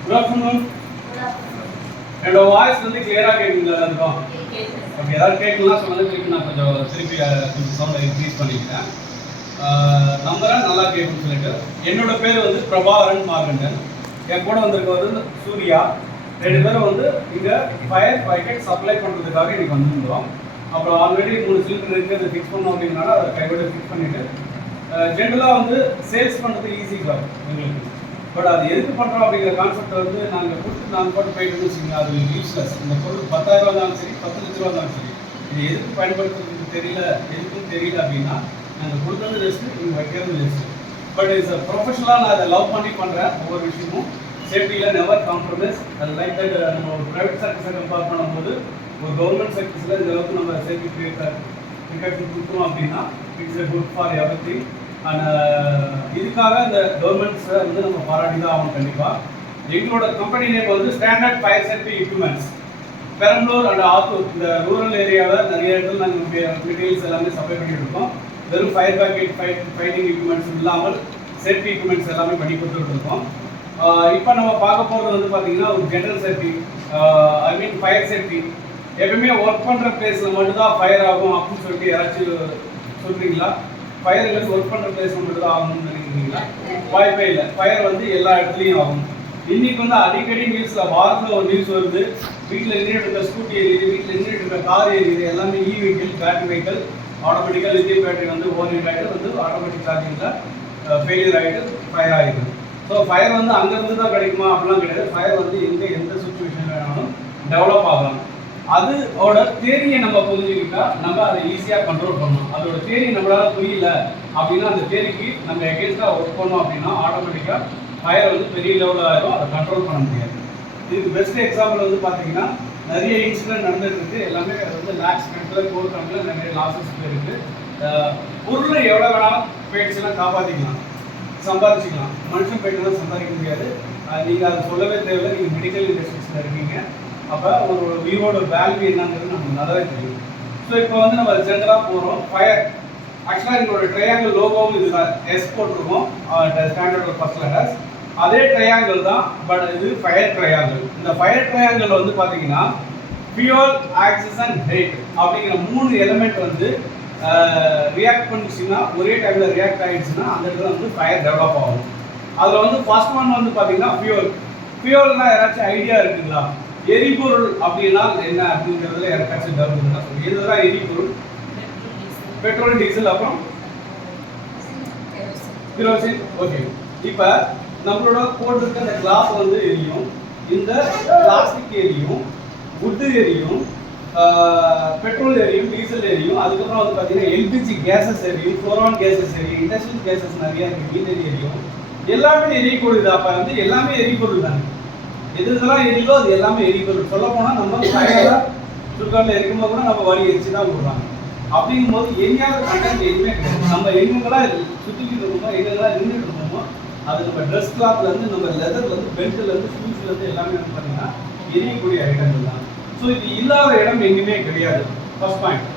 Good afternoon என்னோட voice வந்து கிளியரா கேட்குங்களா எல்லாருக்கும் அப்படி ஏதாவது கேட்கலாம் சொன்னது திருப்பி நான் கொஞ்சம் திருப்பி அஹ், கொஞ்சம் சவுண்டை இன்க்ரீஸ் பண்ணிக்கிறேன். நம்பரை நல்லா கேட்கும்னு சொல்லிட்டு. என்னோட பேர் வந்து பிரபாகரன் மார்கண்டன். என் கூட வந்திருக்கவர் சூர்யா. ரெண்டு பேரும் வந்து இங்கே ஃபயர் பாக்கெட் சப்ளை பண்ணுறதுக்காக இன்னைக்கு வந்திருந்தோம். அப்புறம் ஆல்ரெடி மூணு சிலிண்டர் இருக்குது அதை ஃபிக்ஸ் பண்ணோம் அப்படின்னால அதை கைவிட ஃபிக்ஸ் பண்ணிட்டு ஜென்ரலாக வந்து சேல்ஸ் பண்ணுறது ஈஸி தான் எங்களுக்கு. பட் அது எதுக்கு பண்ணுறோம் அப்படிங்கிற கான்செப்ட் வந்து நாங்கள் கொடுத்து நாங்கள் போட்டு போயிட்டு வச்சுக்கோங்க அது யூஸ்லெஸ் இந்த பொருள் பத்தாயிரம் ரூபா இருந்தாலும் சரி பத்து லட்ச ரூபா இருந்தாலும் சரி. இது எதுக்கு பயன்படுத்துறதுக்கு தெரியல எதுக்கும் தெரியல அப்படின்னா நாங்கள் கொடுத்தது ரெஸ்ட்டு நீங்கள் வைக்கிறது ரெஸ்ட்டு பட் இட்ஸ் ப்ரொஃபஷனலாக நான் அதை லவ் பண்ணி பண்ணுறேன் ஒவ்வொரு விஷயமும். சேஃப்டியில் நெவர் காம்ப்ரமைஸ் அது லைக் தட் நம்ம ஒரு ப்ரைவேட் சர்வீஸை கம்பேர் பண்ணும்போது ஒரு கவர்மெண்ட் சர்வீஸில் இந்த அளவுக்கு நம்ம சேஃப்டி ப்ரிகாஷன் கொடுத்தோம் அப்படின்னா it's a good for everything இதுக்காக இந்த கவர்மெண்ட்ஸை வந்து நம்ம பாராட்டி தான் ஆகணும் கண்டிப்பாக எங்களோட கம்பெனி நேம் வந்து standard fire safety equipments Perambalur and Attur இந்த ரூரல் ஏரியாவில் நிறைய இடத்துல நாங்கள் மெட்டீரியல்ஸ் எல்லாமே சப்ளை பண்ணிட்டு இருக்கோம் வெறும் ஃபயர் பேக்கெட் ஃபை ஃபைட்டிங் எக்யூப்மெண்ட்ஸ் இல்லாமல் சேஃப்டி எக்யூப்மெண்ட்ஸ் எல்லாமே பண்ணி கொடுத்துட்டு இருக்கோம் இப்போ நம்ம பார்க்க போகிறது வந்து பார்த்தீங்கன்னா ஒரு general safety I mean fire safety எப்பவுமே ஒர்க் பண்ணுற பிளேஸில் மட்டும்தான் ஃபயர் ஆகும் அப்படின்னு சொல்லிட்டு யாராச்சும் சொல்கிறீங்களா ஃபயர் ஒர்க் பண்ணுற பிளேஸ் மட்டும் தான் ஆகணும்னு நினைக்கிறீங்களா? வாய்ப்பே இல்லை. ஃபயர் வந்து எல்லா இடத்துலையும் ஆகும். இன்னைக்கு வந்து அடிக்கடி நியூஸில் வாரத்தில் ஒரு நியூஸ் வருது. வீட்டில் நின்றுட்டு இருக்க ஸ்கூட்டி எரியுது வீட்டில் நின்றுட்டு இருக்க கார் எரியுது எல்லாமே இ வெஹிக்கிள் பேட்டரி வெஹிக்கிள் ஆட்டோமேட்டிக்காக லித்தியம் பேட்டரி வந்து ஓவர் ஆகிட்டு வந்து ஆட்டோமேட்டிக் சார்ஜிங்கில் ஃபெயிலியர் ஆகிட்டு ஃபயர் ஆகிடுது ஸோ ஃபயர் வந்து அங்கேருந்து தான் கிடைக்குமா? அப்படிலாம் கிடையாது. ஃபயர் வந்து எந்த எந்த சுச்சுவேஷன் வேணாலும் டெவலப் ஆகலாம். அதோட தேரியை நம்ம புரிஞ்சுக்கிட்டா நம்ம அதை ஈஸியாக கண்ட்ரோல் பண்ணணும் அதோட தேரி நம்மளால புரியல அப்படின்னா அந்த தேரிக்கு நம்ம எகேன்ஸ்டாக ஒர்க் பண்ணோம் அப்படின்னா ஆட்டோமேட்டிக்காக ஃபயர் வந்து பெரிய லெவலில் ஆயிரும். அதை கண்ட்ரோல் பண்ண முடியாது. இதுக்கு பெஸ்ட் எக்ஸாம்பிள் வந்து பார்த்தீங்கன்னா நிறைய இன்சிடென்ட் நடந்துட்டு இருக்கு எல்லாமே அது வந்து லேக்ஸ் கணக்கில் கோர் கணக்கில் நிறைய லாசஸ் போயிருக்கு பொருளை எவ்வளோ வேணாலும் போயிடுச்சுன்னா காப்பாற்றிக்கலாம் சம்பாதிச்சுக்கலாம். மனுஷன் போயிட்டு தான் சம்பாதிக்க முடியாது. நீங்கள் அதை சொல்லவே தேவையில்லை. நீங்கள் மெடிக்கல் இண்டஸ்ட்ரீஸில் இருக்கீங்க. அப்போ ஒரு உயிரோட வேல்யூ என்னங்கிறது நமக்கு நல்லாவே தெரியும். ஸோ இப்போ வந்து நம்ம ஜென்ரலாக போகிறோம் ஃபயர் ஆக்சுவலாக எங்களோட ட்ரையாங்கிள் லோகோவும் இதுதான். எஸ் போட்டிருக்கோம். ஸ்டாண்டர்டோட ஃபர்ஸ்ட் லெட்டர்ஸ் அதே ட்ரையாங்கிள் தான் பட் இது ஃபயர் ட்ரையாங்கிள் இந்த ஃபயர் ட்ரையாங்கிள் வந்து பார்த்தீங்கன்னா ஃபியூல் ஆக்சிஸ் அண்ட் அப்படிங்கிற மூணு எலிமெண்ட் வந்து ரியாக்ட் பண்ணிச்சுன்னா ஒரே டைமில் ரியாக்ட் ஆகிடுச்சுன்னா அந்த இடத்துல வந்து ஃபயர் டெவலப் ஆகும். அதில் வந்து ஃபர்ஸ்ட் ஒன் வந்து பார்த்தீங்கன்னா ஃபியூல் ஃபியூல்னா யாராச்சும் ஐடியா இருக்குங்களா? எரிபொருள் அப்படின்னா என்ன அப்படிங்கிறதுல யாருக்காச்சும் டவுட் இருந்தா சொல்லுங்க. இதுதான் எரிபொருள்? பெட்ரோல் டீசல் அப்புறம்? கிரோசின் ஓகே இப்போ நம்மளோட போட்டிருக்க அந்த கிளாஸ் வந்து எரியும். இந்த பிளாஸ்டிக் எரியும். உட்டு எரியும். பெட்ரோல் எரியும் டீசல் எரியும். அதுக்கப்புறம் வந்து பார்த்தீங்கன்னா எல்பிஜி கேஸஸ் எரியும் ஃப்ளோரான் கேஸஸ் எரியும் இண்டஸ்ட்ரியல் கேஸஸ் நிறையா இருக்குது மீதேரி எரியும். எல்லாமே எரியக்கூடியது அப்போ வந்து எல்லாமே எரிபொருள் தானே. எது இதெல்லாம் எரியுதோ அது எல்லாமே எரிபொருள். சொல்ல போனால் நம்ம சுடுகாட்டில் இருக்கும்போது கூட நம்ம வழி எரிச்சு தான் விடுறாங்க. அப்படிங்கும்போது எரியாத கண்டென்ட் எதுவுமே நம்ம எங்கெங்கெல்லாம் சுற்றிக்கிட்டு இருக்கோமோ எங்கெங்கெல்லாம் நின்றுட்டு இருக்கோமோ அது நம்ம ட்ரெஸ் கிளாத்லேருந்து நம்ம லெதர்லேருந்து பெல்ட்லேருந்து ஷூஸ்லேருந்து எல்லாமே வந்து பார்த்தீங்கன்னா எரியக்கூடிய ஐட்டங்கள் தான். ஸோ இது இல்லாத இடம் எங்கேயுமே கிடையாது. ஃபர்ஸ்ட் பாயிண்ட்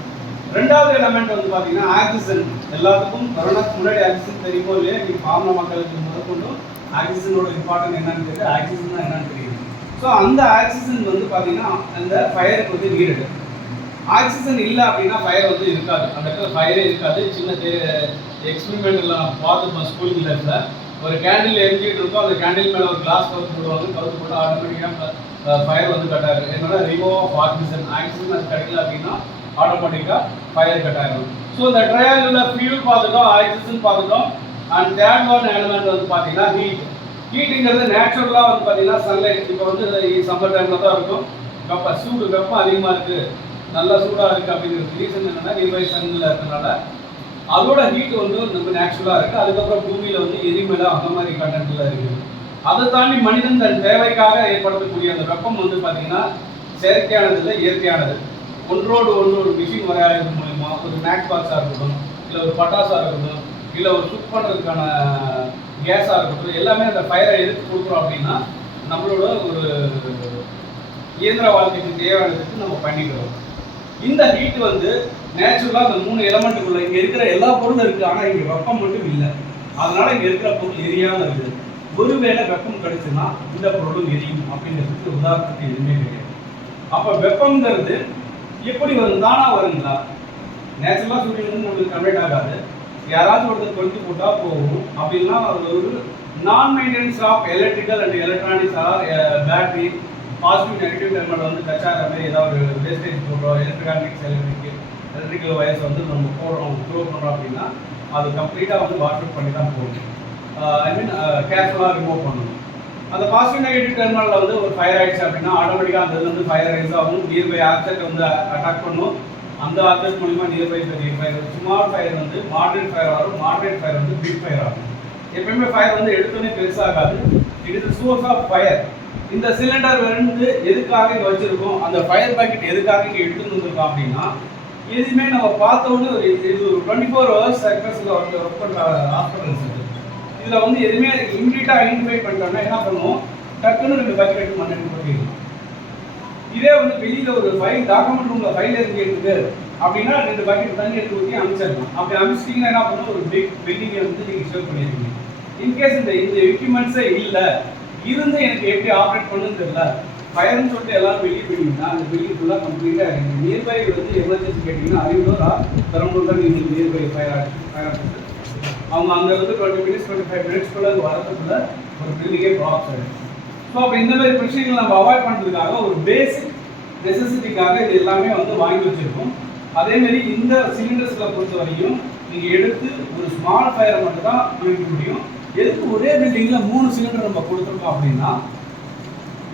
ரெண்டாவது எலமெண்ட் வந்து பார்த்தீங்கன்னா ஆக்சிஜன் எல்லாத்துக்கும் கொரோனாக்கு முன்னாடி ஆக்சிஜன் தெரியுமோ இல்லையா நீ பாமர மக்களுக்கு முதற்கொண்டும் ஆக்சிஜனோட இம்பார்ட்டன்ட் என்னன்னு தெரியுது ஆக்சிஜன் தான் என்னன்னு தெரியுது. ஸோ அந்த ஆக்சிஜன் வந்து பார்த்தீங்கன்னா அந்த ஃபயருக்கு வந்து நீடடு ஆக்சிஜன் இல்லை அப்படின்னா ஃபயர் வந்து இருக்காது. அந்த இடத்துல ஃபயரே இருக்காது. சின்ன எக்ஸ்பெரிமெண்ட்டில் நான் பார்த்துருப்பேன் ஸ்கூலிங் லைஃப்பில் ஒரு கேண்டில் எரிஞ்சிட்டு இருக்கோம் அந்த கேண்டில் மேலே ஒரு கிளாஸ் கவுத்து போடுவாங்க. கவுத்து போட்டு ஆட்டோமேட்டிக்காக ஃபயர் வந்து கட் ஆகிடும் என்னோட ரிமூவ் ஆஃப் ஆக்சிஜன் ஆக்சிஜன் அது கிடைக்கல அப்படின்னா ஆட்டோமேட்டிக்காக ஃபயர் கட் ஆகிடும் ஸோ இந்த ட்ரையாங்கிளில் ஃபியூல் பார்த்துட்டோம் ஆக்சிஜன் பார்த்துட்டோம் அண்ட் தேர்ட் ஒன் எலிமெண்ட் வந்து பார்த்தீங்கன்னா ஹீட் ஹீட்டுங்கிறது நேச்சுரலாக வந்து பார்த்தீங்கன்னா சன்லைட் இப்போ வந்து சம்மர் டைமில் தான் இருக்கும். வெப்பம் சூடு வெப்பம் அதிகமாக இருக்குது நல்லா சூடாக இருக்குது அப்படிங்கிறது ரீசன் என்னென்னா நியர்பை சன்னில் இருக்கனால அதோட ஹீட் வந்து நம்ம நேச்சுரலாக இருக்குது அதுக்கப்புறம் பூமியில் வந்து எரிமலை அந்த மாதிரி கண்டென்ட்லாம் இருக்குது அதை தாண்டி மனிதன் தன் தேவைக்காக ஏற்படுத்தக்கூடிய அந்த வெப்பம் வந்து பார்த்தீங்கன்னா செயற்கையானது இல்லை இயற்கையானது. ஒன்றோடு ஒன்று ஒரு மிஷின் வரையாடுறது மூலிமா ஒரு ஸ்நாக் பாக்ஸாக இருக்கட்டும் இல்லை ஒரு பட்டாசாக இருக்கட்டும் இல்லை ஒரு குக் பண்ணுறதுக்கான கேஸாக இருக்கட்டும் எல்லாமே அந்த ஃபயரை எடுத்து கொடுக்குறோம் அப்படின்னா நம்மளோட ஒரு இயந்திர வாழ்க்கைக்கு தேவையானதுக்கு நம்ம பண்ணிக்கிறோம். இந்த ஹீட் வந்து நேச்சுரலாக அந்த மூணு எலமெண்ட்டுக்குள்ள இங்கே இருக்கிற எல்லா பொருளும் இருக்குது ஆனால் இங்கே வெப்பம் மட்டும் இல்லை. அதனால இங்கே இருக்கிற பொருள் எரியாமல் இருக்குது ஒருவேளை வெப்பம் கிடைச்சுன்னா இந்த பொருளும் எரியும் அப்படிங்கிறதுக்கு உதாரணத்துக்கு எதுவுமே கிடையாது. அப்போ வெப்பம்ங்கிறது எப்படி வரும்? தானா வருங்களா? நேச்சுரலாக சூரியன் உங்களுக்கு நம்மளுக்கு கன்வெர்ட் ஆகாது. யாராச்சும் ஒருத்தர் கொளுத்தி போட்டால் போகும் அப்படின்னா அது ஒரு நான் maintenance of electrical and electronics or battery positive negative terminal வந்து டச் ஆகிற மாதிரி ஏதாவது ஒரு வேஸ்டேஜ் போடுறோம் எலக்ட்ரானிக்ஸ் எலக்ட்ரிக் எலக்ட்ரிக்கல் வயர்ஸ் வந்து நம்ம போடுறோம் க்ரோ பண்ணுறோம் அப்படின்னா அது கம்ப்ளீட்டாக வந்து வாஷ் பண்ணி தான் போகணும் ஐ மீன் கேர்ஃபுல்லாக ரிமூவ் பண்ணணும். அந்த பாசிட்டிவ் நெகட்டிவ் டெர்மினலில் வந்து ஒரு ஃபயர் ஆயிடுச்சு அப்படின்னா ஆட்டோமேட்டிக்காக அந்த வந்து ஃபயர் ரைஸ் ஆகும். நியர்பை ஆப்ஜெக்ட் வந்து அட்டாக் பண்ணும். அந்த ஆற்றல் மூலிமா நியர்பை பெரிய ஃபயர் ஸ்மால் ஃபயர் வந்து மாடரேட் ஃபயர் ஆகும் மாடரேட் ஃபயர் வந்து பிக் ஃபயர் ஆகும். எப்பயுமே ஃபயர் வந்து எடுத்தோடனே பெருசாகாது. It is source of fire இந்த சிலிண்டர் வந்து எதுக்காக இங்கே வச்சிருக்கோம்? அந்த ஃபயர் பாக்கெட் எதுக்காக இங்கே எடுத்துட்டு வந்திருக்கோம் அப்படின்னா எதுவுமே நம்ம பார்த்த உடனே ஒரு இது ஒரு டுவெண்ட்டி ஃபோர் ஹவர்ஸ் சர்க்கஸில் வந்து ஒர்க் பண்ணுற ஹாஸ்பிட்டல்ஸ் இருக்கு இதில் வந்து எதுவுமே இம்ப்ளீட்டாக ஐடென்டிஃபை பண்ணிட்டோம்னா என்ன பண்ணுவோம்? டக்குன்னு ரெண்டு பேக்கெட் எடுத்து மண்ணெண்ணி இதே வந்து வெளியில ஒரு ஃபைல் டாக்குமெண்ட் ரூம்ல ஃபைல் இருக்கு இருக்குது அப்படின்னா ரெண்டு பக்கெட் தண்ணி எடுத்து ஊற்றி அமைச்சிடலாம் அப்படி அமைச்சிட்டீங்கன்னா என்ன பண்ணும்? ஒரு பிக் பில்டிங்கை வந்து நீங்கள் சேவ் பண்ணிருக்கீங்க இன்கேஸ் இந்த இந்த எக்யூப்மெண்ட்ஸே இல்லை இருந்து எனக்கு எப்படி ஆப்ரேட் பண்ணுன்னு தெரியல. ஃபயர்னு சொல்லிட்டு எல்லாரும் வெளியே போயிட்டீங்கன்னா அந்த பில்டிங் ஃபுல்லாக கம்ப்ளீட்டாக நியர்பை வந்து எமர்ஜென்சி கேட்டிங்கன்னா அறிவுரா பெரம்பலூர் தான் நீங்கள் நியர்பை ஃபயர் ஃபயர் அவங்க அங்க இருந்து டுவெண்ட்டி மினிட்ஸ் டுவெண்ட்டி ஃபைவ் மினிட்ஸ்க்குள்ள வரதுக்குள்ள ஒரு பில்டிங்கே ப்ராப்ஸ் ஆயிடும். ஸோ அப்போ இந்த மாதிரி பிரச்சனைகள் நம்ம அவாய்ட் பண்ணுறதுக்காக ஒரு பேசிக் நெசசிட்டிக்காக இது எல்லாமே வந்து வாங்கி வச்சுருக்கோம். அதேமாரி இந்த சிலிண்டர்ஸில் பொறுத்த வரையும் நீங்கள் எடுத்து ஒரு ஸ்மால் ஃபயரை மட்டும் தான் அமைக்க முடியும். எதுக்கு ஒரே பில்டிங்கில் மூணு சிலிண்டர் நம்ம கொடுத்துருக்கோம் அப்படின்னா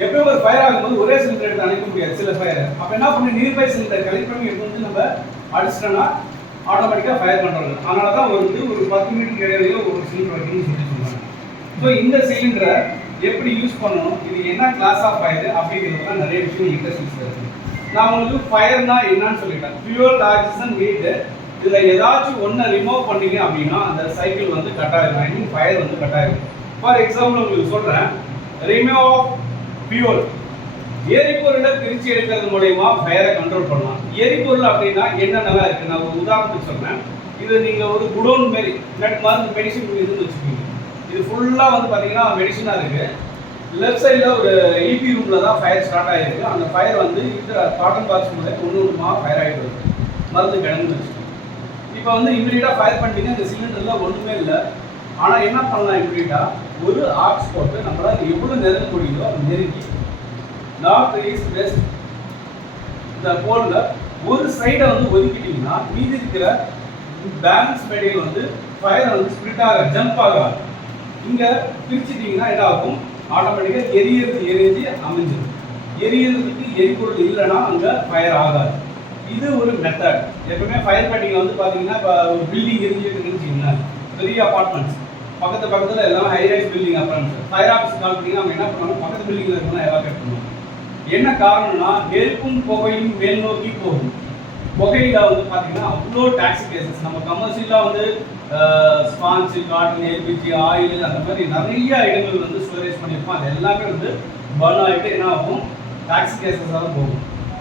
எப்பயும் ஒரு ஃபயர் ஆகும்போது ஒரே சிலிண்டர் எடுத்து அணைக்க முடியாது சில ஃபயர் அப்போ என்ன பண்ணி நியர்பை சிலிண்டர் கலெக்ட் பண்ணி எடுத்து வந்து நம்ம அடிச்சிட்டோம்னா ஆட்டோமேட்டிக்காக ஃபயர் பண்ணுறாங்க அதனால தான் வந்து ஒரு பத்து மீட்டர் இடையில ஒரு சிலிண்டர் வைக்கணும்னு சொல்லி சொல்லுவாங்க ஸோ இந்த சிலிண்டரை எப்படி யூஸ் பண்ணணும்? இது என்ன கிளாஸ் ஆஃப் ஃபயர் அப்படிங்கிறதுலாம் நிறைய விஷயம் இன்ட்ரெஸ்ட் இருக்கு நான் உங்களுக்கு ஃபயர்னா என்னன்னு சொல்லிட்டேன். ஃபியூல் ஆக்சிஜன் வீட்டு இதில் ஏதாச்சும் ஒன்றை ரிமூவ் பண்ணீங்க அப்படின்னா அந்த சைக்கிள் வந்து கட் ஆகிடும் ஐ மீன் ஃபயர் வந்து கட் ஆகிடும் ஃபார் எக்ஸாம்பிள் உங்களுக்கு சொல்கிறேன் ரிமூவ் ஆஃப் ஃபியூல் எரிபொருளை பிரித்து எடுக்கிறது மூலயமா ஃபயரை கண்ட்ரோல் பண்ணலாம். எரிபொருள் அப்படின்னா என்னென்னலாம் இருக்குது நான் ஒரு உதாரணத்துக்கு சொன்னேன் இது நீங்கள் ஒரு குடோன் மாரி இல்லாட்டி மருந்து மெடிசின் இதுன்னு வச்சுக்கோங்க. இது ஃபுல்லாக வந்து பார்த்தீங்கன்னா மெடிசனாக இருக்குது லெஃப்ட் சைடில் ஒரு இபி ரூமில் தான் ஃபயர் ஸ்டார்ட் ஆகிருக்கு அந்த ஃபயர் வந்து இந்த காட்டன் பாக்ஸ் மூலம் ஒன்று ஒன்றுமா ஃபயர் ஆகிட்டு மருந்து கிடந்துருச்சு இப்போ வந்து இமீடியட்டாக ஃபயர் பண்ணிட்டீங்க இந்த சிலிண்டரில் ஒன்றுமே இல்லை. ஆனால் என்ன பண்ணலாம் இமீடியட்டாக ஒரு ஆக்ஸ் போட்டு நம்மளால் எவ்வளோ நெருங்க முடியுதோ அது நெருங்கி நார்த் ஈஸ்ட் வெஸ்ட் இந்த போலில் ஒரு சைடை வந்து ஒதுக்கிட்டிங்கன்னா மீதி இருக்கிற பேலன்ஸ் மெட்டீரியல் வந்து ஃபயர் வந்து ஸ்ப்ரிட் ஆக ஜம்ப் ஆகாது. இங்கே பிரிச்சிட்டிங்கன்னா என்ன ஆகும்? ஆட்டோமேட்டிக்காக எரியறது எரிஞ்சு அமைஞ்சிடும். எரியறதுக்கு எரிபொருள் இல்லைன்னா அங்கே ஃபயர் ஆகாது. இது ஒரு மெத்தட் எப்பவுமே ஃபயர் ஃபைட்டிங்கில் வந்து பார்த்தீங்கன்னா இப்போ ஒரு பில்டிங் எரிஞ்சிட்டு இருந்துச்சுங்களா பெரிய அப்பார்ட்மெண்ட்ஸ் பக்கத்து பக்கத்தில் எல்லாம் high rise building apartments fire office call பண்ணிங்கன்னா அவங்க என்ன பண்ணுவாங்க பக்கத்து பில்டிங்கில் இருக்கணும் எவாக்கேட் பண்ணுவாங்க என்ன காரணம்னா நெருப்பும் புகையும் மேல் நோக்கி போகும். புகையில் வந்து பார்த்தீங்கன்னா அவ்வளோ டாக்ஸி கேசஸ் நம்ம கமர்ஷியலாக வந்து ஸ்பான்ஸ் காட்டன் எல்பிஜி ஆயில் அந்த மாதிரி நிறைய இடங்கள் வந்து ஸ்டோரேஜ் பண்ணியிருப்போம் அது எல்லாமே வந்து பர்ன் ஆகிட்டு என்ன ஆகும்? டாக்ஸி கேசஸாக தான் போகும்.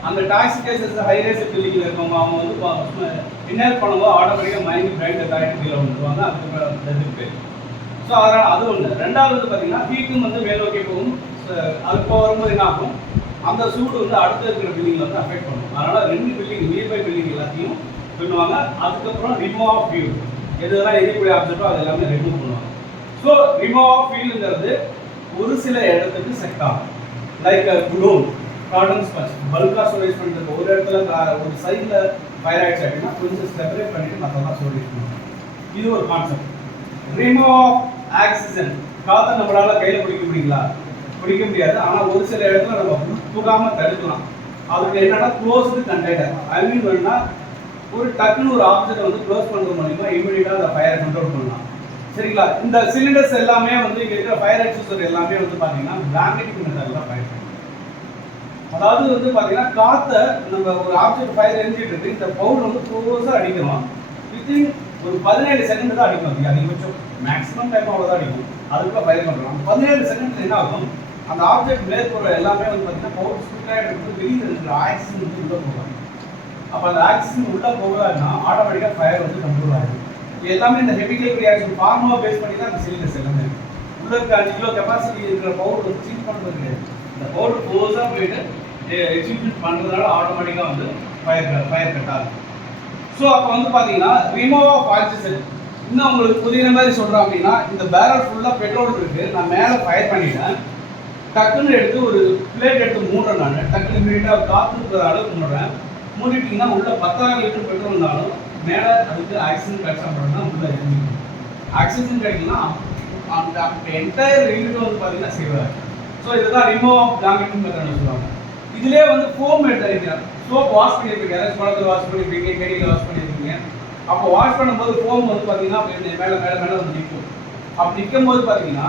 அந்த டாக்ஸி கேசஸ் ஹைரேஸ் பில்டிங்கில் இருக்கவங்க அவங்க வந்து இன்னேர் பண்ணும்போது ஆட்டோமேட்டிக்காக மைண்ட் பிரைட் ஆகிட்டு கீழே வந்துருவாங்க அதுக்கு டெத்துக்கு பேர் ஸோ அதனால் அது ஒன்று ரெண்டாவது பார்த்தீங்கன்னா ஹீட்டும் வந்து மேல் நோக்கி போகும். அது இப்போ வரும்போது என்ன ஆகும்? அந்த சூடு வந்து அடுத்த இருக்கிற பில்டிங்கில் வந்து அஃபெக்ட் பண்ணும். அதனால் ரெண்டு பில்டிங் நியர்பை பில்டிங் எல்லாத்தையும் பண்ணுவாங்க அதுக்கப்புறம் ரிமூவ் ஆஃப் வியூ எதுலாம் எரியக்கூடிய ஆப்ஜெக்டோ அது எல்லாமே ரிமூவ் பண்ணுவாங்க. ஸோ ரிமூவ் ஆஃப் ஃபீல்டுங்கிறது ஒரு சில இடத்துக்கு செட் ஆகும். லைக் குடோன் காட்டன் ஸ்பஞ்ச் பல்காக ஸ்டோரேஜ் பண்ணுறது ஒரு இடத்துல ஒரு சைடில் ஃபயர் ஆயிடுச்சு அப்படின்னா கொஞ்சம் செப்பரேட் பண்ணிட்டு மற்றெல்லாம் ஸ்டோரேஜ் பண்ணுவாங்க. இது ஒரு கான்செப்ட் ரிமூவ் ஆஃப் ஆக்சிஜன் காற்றை நம்மளால் கையில் பிடிக்க முடியுங்களா? பிடிக்க முடியாது. ஆனால் ஒரு சில இடத்துல நம்ம புகாமல் தடுக்கலாம். அதுக்கு என்னன்னா க்ளோஸ்டு கண்டெய்னர் ஐ மீன் வேணும்னா ஒரு டக்குன்னு ஒரு ஆப்ஜெக்ட் வந்து க்ளோஸ் பண்ணுறது மூலிமா இமீடியட்டாக அந்த ஃபயரை கண்ட்ரோல் பண்ணலாம். சரிங்களா? இந்த சிலிண்டர்ஸ் எல்லாமே வந்து இங்கே இருக்கிற ஃபயர் எக்ஸசர் எல்லாமே வந்து பார்த்தீங்கன்னா பிளாங்கெட்டிக் மெத்தடில் ஃபயர் அதாவது வந்து பார்த்தீங்கன்னா காற்றை நம்ம ஒரு ஆப்ஜெக்ட் ஃபயர் எரிஞ்சிட்டு இருக்கு இந்த பவுடர் வந்து க்ளோஸாக அடிக்கிறோம் வித்தின் ஒரு பதினேழு செகண்ட் தான் அடிக்கும் அது அதிகபட்சம். மேக்ஸிமம் டைம் அவ்வளோதான் அடிக்கும். அதுக்குள்ள ஃபயர் பண்ணுறோம் பதினேழு செகண்ட் என்ன ஆகும்? அந்த ஆப்ஜெக்ட் மேற்பொருள் எல்லாமே வந்து பார்த்தீங்கன்னா பவுடர் ஸ்பிட் எடுத்து வெளியில் இருக்கிற ஆக்சிஜன் வந்து உள்ள போவாங்க அப்போ அந்த ஆக்சிஜன் உள்ளே போகலான்னா ஆட்டோமேட்டிக்காக ஃபயர் வந்து கண்ட்ரோல் ஆகும் எல்லாமே இந்த ஹெமிக்கல் ரியாக்ஷன் ஃபார்முலா பேஸ் பண்ணி தான் அந்த சிலிண்டர்ஸ் எல்லாமே உள்ள இருக்க அஞ்சு கிலோ கெப்பாசிட்டி இருக்கிற பவுடர் வந்து சீட் பண்ணுறது கிடையாது. இந்த பவுடர் ஃபோர்ஸாக போயிட்டு எக்ஸிக்யூட் பண்ணுறதுனால ஆட்டோமேட்டிக்காக வந்து ஃபயர் ஃபயர் கட் ஆகும் ஸோ அப்போ வந்து பார்த்தீங்கன்னா ரிமூவ் ஆஃப் ஆக்சிஜன் இன்னும் உங்களுக்கு புரியுற மாதிரி சொல்கிறோம் அப்படின்னா இந்த பேரல் ஃபுல்லாக பெட்ரோல் இருக்குது நான் மேலே ஃபயர் பண்ணிட்டேன். டக்குன்னு எடுத்து ஒரு பிளேட் எடுத்து மூடுறேன் நான். டக்குன்னு மீட்டாக காற்று இருக்கிற அளவுக்கு மூடுறேன். மூடிட்டீங்கன்னா உள்ள பத்தாயிரம் லிட்டர் பெட்ரோல் இருந்தாலும் மேலே அதுக்கு ஆக்சிஜன் கிடைச்சா மட்டும்தான் உள்ள இறங்கி ஆக்சிஜன் கிடைக்கலாம் அந்த என்டையர் யூனிட் வந்து பார்த்தீங்கன்னா சேவாக ஸோ இதுதான் ரிமூவ் ஆஃப் பிளாங்கெட்டிங் மெத்தட் சொல்லுவாங்க. இதுலேயே வந்து ஃபோம் எடுத்துருக்கீங்க சோப் வாஷ் பண்ணியிருப்பீங்க. யாராச்சும் குளத்துல வாஷ் பண்ணியிருப்பீங்க கேடியில் வாஷ் பண்ணியிருப்பீங்க. அப்போ வாஷ் பண்ணும்போது ஃபோம் வந்து பார்த்தீங்கன்னா மேலே மேலே மேலே வந்து நிற்கும் அப்படி நிற்கும் போது பார்த்தீங்கன்னா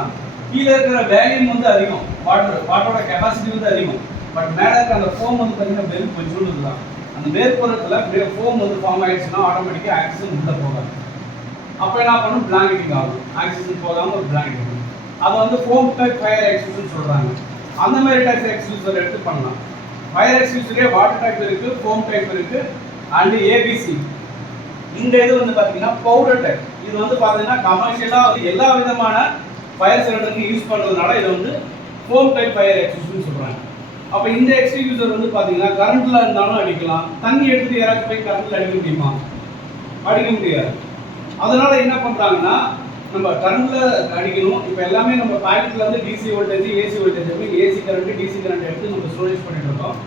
கீழே இருக்கிற வேல்யூம் வந்து அதிகம். வாட்டர் வாட்டரோட கெப்பாசிட்டி வந்து அதிகம். பட் மேலே இருக்கிற அந்த ஃபோம் வந்து பார்த்தீங்கன்னா வெறும் கொஞ்சோண்டு தான். அந்த மேற்புறத்தில் ஃபோம் வந்து ஃபார்ம் ஆயிடுச்சுன்னா ஆட்டோமேட்டிக்காக ஆக்சிஜன் உள்ளே போகாது. அப்போ என்ன பண்ணும் பிளாங்கெட்டிங் ஆகும். ஆக்சிஜன் போகாமல் ஒரு பிளாங்கெட்டிங் அதை வந்து ஃபோம் டைப் ஃபயர் எக்ஸ்பியூஷன் சொல்கிறாங்க அந்த மாதிரி டைப் எக்ஸ்பியூசர் எடுத்து பண்ணலாம். ஃபயர் எக்ஸ்பியூசரே வாட்டர் டைப் இருக்குது ஃபோம் டைப் இருக்குது அண்டு ஏபிசி இந்த இது வந்து பார்த்தீங்கன்னா பவுடர் டைப் இது வந்து பார்த்தீங்கன்னா கமர்ஷியலாக எல்லா விதமான ஃபயர் சிலிண்டருக்கு யூஸ் பண்ணுறதுனால இதை வந்து ஃபோம் டைப் ஃபயர் எக்ஸ்பியூஷன் சொல்கிறாங்க அப்போ இந்த எக்ஸ்டிங்யூசர் வந்து பார்த்தீங்கன்னா கரண்ட்டில் இருந்தாலும் அடிக்கலாம். தண்ணி எடுத்து யாராச்சும் போய் கரண்ட்டில் அடிக்க முடியுமா? அடிக்க முடியாது. அதனால என்ன பண்றாங்கன்னா நம்ம கரண்ட்ல அடிக்கணும். இப்போ எல்லாமே நம்ம பாக்கெட்ல வந்து டிசி வோல்டேஜ் ஏசி வோல்டேஜ் இருக்கு ஏசி கரண்ட் டிசி கரண்ட் எடுத்து நம்ம ஸ்டோரேஜ் பண்ணிட்டு இருக்கோம்.